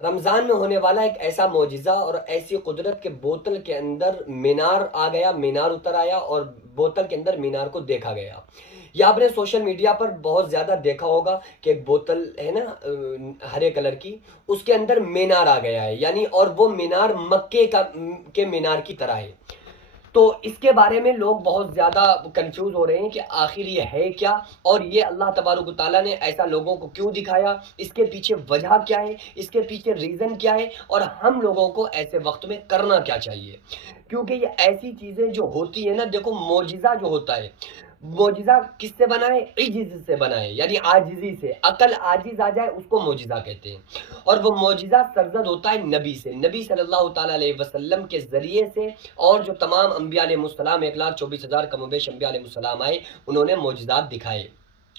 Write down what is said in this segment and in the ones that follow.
رمضان میں ہونے والا ایک ایسا معجزہ اور ایسی قدرت کے بوتل کے اندر مینار آ گیا، مینار اتر آیا اور بوتل کے اندر مینار کو دیکھا گیا۔ یہ آپ نے سوشل میڈیا پر بہت زیادہ دیکھا ہوگا کہ ایک بوتل ہے نا، ہرے کلر کی، اس کے اندر مینار آ گیا ہے، یعنی اور وہ مینار مکے کا کے مینار کی طرح ہے۔ تو اس کے بارے میں لوگ بہت زیادہ کنفیوز ہو رہے ہیں کہ آخر یہ ہے کیا، اور یہ اللہ تبارک و تعالیٰ نے ایسا لوگوں کو کیوں دکھایا، اس کے پیچھے وجہ کیا ہے، اس کے پیچھے ریزن کیا ہے، اور ہم لوگوں کو ایسے وقت میں کرنا کیا چاہیے۔ کیونکہ یہ ایسی چیزیں جو ہوتی ہیں نا، دیکھو معجزہ جو ہوتا ہے، معجزہ کس سے بنا ہے؟ عجز سے بنا ہے، یعنی عاجزی سے، عقل عاجز آ جائے اس کو معجزہ کہتے ہیں۔ اور وہ معجزہ سرزد ہوتا ہے نبی سے، نبی صلی اللہ تعالیٰ علیہ وسلم کے ذریعے سے، اور جو تمام انبیاء علیہ السلام 1,24,000 کم و بیش انبیاء علیہ السلام آئے، انہوں نے معجزات دکھائے۔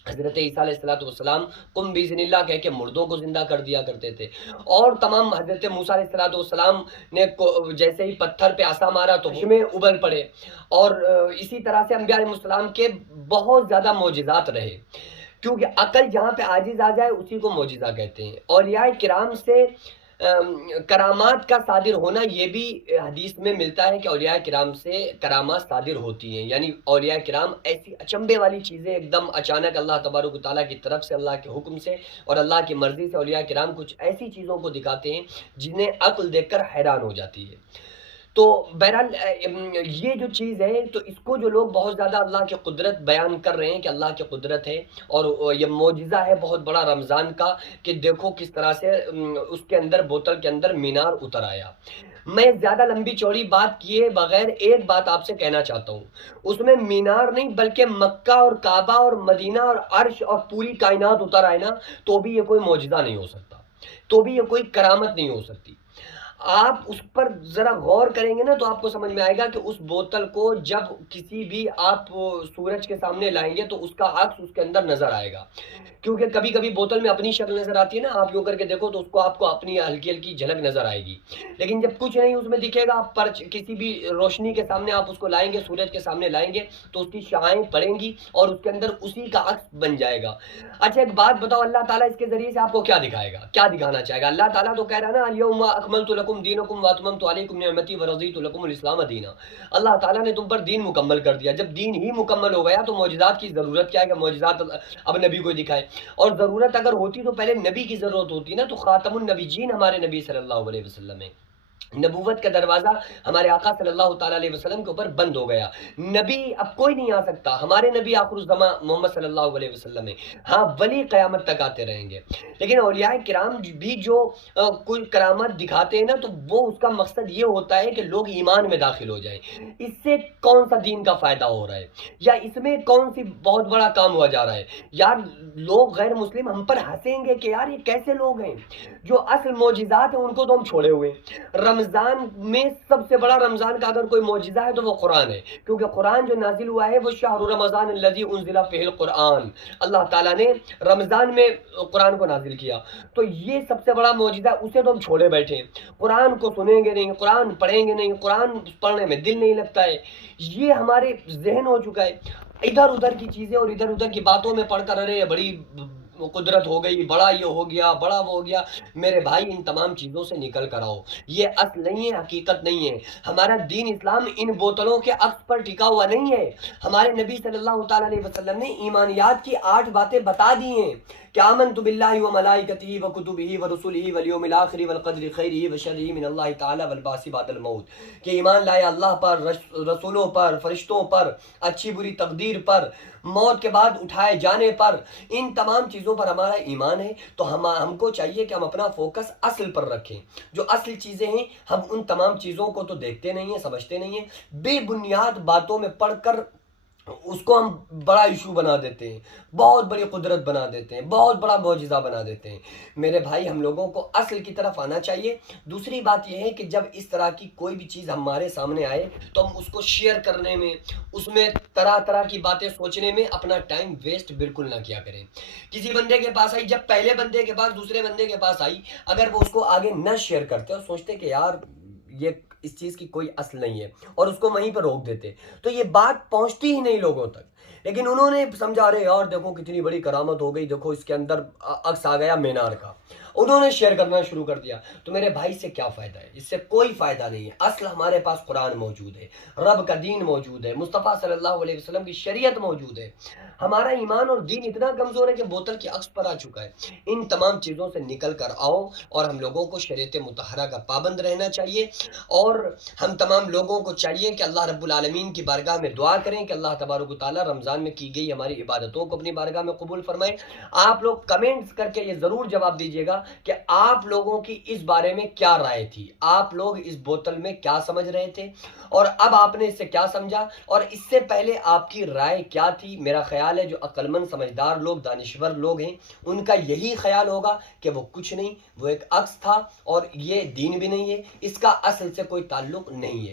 حضرت عیسیٰ علیہ السلام قم بِإِذْنِ اللہ کہہ کے مردوں کو زندہ کر دیا کرتے تھے، اور تمام حضرت موسیٰ علیہ السلام نے جیسے ہی پتھر پہ عصا مارا تو چشمے ابل پڑے، اور اسی طرح سے انبیاء علیہ السلام کے بہت زیادہ معجزات رہے۔ کیونکہ عقل جہاں پہ عاجز آ جائے اسی کو معجزہ کہتے ہیں۔ اولیاء کرام سے کرامات کا صادر ہونا، یہ بھی حدیث میں ملتا ہے کہ اولیاء کرام سے کرامات صادر ہوتی ہیں، یعنی اولیاء کرام ایسی اچنبے والی چیزیں ایک دم اچانک اللہ تبارک و تعالیٰ کی طرف سے، اللہ کے حکم سے اور اللہ کی مرضی سے اولیاء کرام کچھ ایسی چیزوں کو دکھاتے ہیں جنہیں عقل دیکھ کر حیران ہو جاتی ہے۔ تو بہرحال یہ جو چیز ہے، تو اس کو جو لوگ بہت زیادہ اللہ کی قدرت بیان کر رہے ہیں کہ اللہ کی قدرت ہے، اور یہ معجزہ ہے بہت بڑا رمضان کا، کہ دیکھو کس طرح سے اس کے اندر بوتل کے اندر مینار اتر آیا۔ میں زیادہ لمبی چوڑی بات کیے بغیر ایک بات آپ سے کہنا چاہتا ہوں، اس میں مینار نہیں بلکہ مکہ اور کعبہ اور مدینہ اور عرش اور پوری کائنات اتر آئے نا، تو بھی یہ کوئی معجزہ نہیں ہو سکتا، تو بھی یہ کوئی کرامت نہیں ہو سکتی۔ آپ اس پر ذرا غور کریں گے نا تو آپ کو سمجھ میں آئے گا کہ اس بوتل کو جب کسی بھی آپ سورج کے سامنے لائیں گے تو اس کا عکس اس کے اندر نظر آئے گا، کیونکہ کبھی کبھی بوتل میں اپنی شکل نظر آتی ہے نا، آپ یوں کر کے دیکھو تو اس کو آپ کو اپنی ہلکی ہلکی جھلک نظر آئے گی، لیکن جب کچھ نہیں اس میں دکھے گا، آپ پر کسی بھی روشنی کے سامنے آپ اس کو لائیں گے، سورج کے سامنے لائیں گے تو اس کی شعائیں پڑیں گی اور اس کے اندر اسی کا عکس بن جائے گا۔ اچھا ایک بات بتاؤ، اللہ تعالیٰ اس کے ذریعے سے آپ کو کیا دکھائے گا، کیا دکھانا چاہے گا؟ اللہ تعالیٰ تو کہہ رہا ہے نا، الیوم اکملت لکم دینکم واتممت علیکم نعمتی ورضیت لکم الاسلام دینا۔ اللہ تعالیٰ نے تم پر دین مکمل کر دیا۔ جب دین ہی مکمل ہو گیا تو معجزات کی ضرورت کیا ہے کہ معجزات اب نبی کو دکھائے؟ اور ضرورت اگر ہوتی تو پہلے نبی کی ضرورت ہوتی نا، تو خاتم النبیین ہمارے نبی صلی اللہ علیہ وسلم ہے۔ نبوت کا دروازہ ہمارے آقا صلی اللہ تعالیٰ علیہ وسلم کے اوپر بند ہو گیا، نبی اب کوئی نہیں آ سکتا، ہمارے نبی آخر الزماں محمد صلی اللہ علیہ وسلم ہے۔ ہاں ولی قیامت تک آتے رہیں گے، لیکن اولیاء کرام بھی جو کوئی کرامت دکھاتے ہیں نا، تو وہ اس کا مقصد یہ ہوتا ہے کہ لوگ ایمان میں داخل ہو جائیں۔ اس سے کون سا دین کا فائدہ ہو رہا ہے، یا اس میں کون سی بہت بڑا کام ہوا جا رہا ہے؟ یار لوگ غیر مسلم ہم پر ہنسیں گے کہ یار یہ کیسے لوگ ہیں، جو اصل معجزات ہیں ان کو تو ہم چھوڑے ہوئے ہیں۔ رمضان میں سب سے بڑا رمضان کا اگر کوئی معجزہ ہے تو وہ قرآن ہے، کیونکہ قرآن جو نازل ہوا ہے وہ شہر رمضان الذی انزل فیہ القرآن، اللہ تعالیٰ نے رمضان میں قرآن کو نازل کیا، تو یہ سب سے بڑا معجزہ، اسے تو ہم چھوڑے بیٹھے ہیں، قرآن کو سنیں گے نہیں، قرآن پڑھیں گے نہیں، قرآن پڑھنے میں دل نہیں لگتا ہے، یہ ہمارے ذہن ہو چکا ہے۔ ادھر ادھر کی چیزیں اور ادھر ادھر کی باتوں میں پڑھ کر ارے بڑی قدرت ہو گئی، بڑا یہ ہو گیا، بڑا وہ ہو گیا، میرے بھائی ان تمام چیزوں سے نکل کر آؤ، یہ اصل نہیں ہے، حقیقت نہیں ہے۔ ہمارا دین اسلام ان بوتلوں کے عکس پر ٹکا ہوا نہیں ہے۔ ہمارے نبی صلی اللہ تعالیٰ علیہ وسلم نے ایمانیات کی 8 باتیں بتا دی ہیں کہ آمنت باللہ وملائکتہ وکتبہ ورسلہ والیوم الآخر والقدر خیرہ وشرہ من اللہ تعالی والبعث بعد الموت، کہ ایمان لایا اللہ پر، رسولوں پر، فرشتوں پر، اچھی بری تقدیر پر، موت کے بعد اٹھائے جانے پر، ان تمام چیزوں پر ہمارا ایمان ہے۔ تو ہم کو چاہیے کہ ہم اپنا فوکس اصل پر رکھیں، جو اصل چیزیں ہیں ہم ان تمام چیزوں کو تو دیکھتے نہیں ہیں، سمجھتے نہیں ہیں، بے بنیاد باتوں میں پڑھ کر اس کو ہم بڑا ایشو بنا دیتے ہیں، بہت بڑی قدرت بنا دیتے ہیں، بہت بڑا معجزہ بنا دیتے ہیں۔ میرے بھائی ہم لوگوں کو اصل کی طرف آنا چاہیے۔ دوسری بات یہ ہے کہ جب اس طرح کی کوئی بھی چیز ہمارے سامنے آئے تو ہم اس کو شیئر کرنے میں، اس میں طرح طرح کی باتیں سوچنے میں اپنا ٹائم ویسٹ بالکل نہ کیا کریں۔ کسی بندے کے پاس آئی، جب پہلے بندے کے پاس دوسرے بندے کے پاس آئی، اگر وہ اس کو آگے نہ شیئر کرتے اور سوچتے کہ یار یہ اس چیز کی کوئی اصل نہیں ہے اور اس کو وہیں پہ روک دیتے، تو یہ بات پہنچتی ہی نہیں لوگوں تک۔ لیکن انہوں نے سمجھا رہے یار دیکھو کتنی بڑی کرامت ہو گئی، دیکھو اس کے اندر عکس آ گیا مینار کا، انہوں نے شیئر کرنا شروع کر دیا۔ تو میرے بھائی سے کیا فائدہ ہے؟ اس سے کوئی فائدہ نہیں ہے۔ اصل ہمارے پاس قرآن موجود ہے، رب کا دین موجود ہے، مصطفیٰ صلی اللہ علیہ وسلم کی شریعت موجود ہے۔ ہمارا ایمان اور دین اتنا کمزور ہے کہ بوتل کے عکس پر آ چکا ہے۔ ان تمام چیزوں سے نکل کر آؤ اور ہم لوگوں کو شریعت مطہرہ کا پابند رہنا چاہیے، اور ہم تمام لوگوں کو چاہیے کہ اللہ رب العالمین کی بارگاہ میں دعا کریں کہ اللہ تبارک و تعالیٰ رمضان میں کی گئی ہماری عبادتوں کو اپنی بارگاہ میں قبول فرمائے۔ آپ لوگ کمنٹس کر کے یہ ضرور جواب دیجیے گا کہ آپ لوگوں کی اس بارے میں کیا رائے تھی، آپ لوگ اس بوتل میں کیا سمجھ رہے تھے اور اب آپ نے اس سے کیا سمجھا، اور اس سے پہلے آپ کی رائے کیا تھی۔ میرا خیال ہے جو عقل مند سمجھدار لوگ، دانشور لوگ ہیں، ان کا یہی خیال ہوگا کہ وہ کچھ نہیں، وہ ایک عکس تھا اور یہ دین بھی نہیں ہے، اس کا اصل سے کوئی تعلق نہیں ہے۔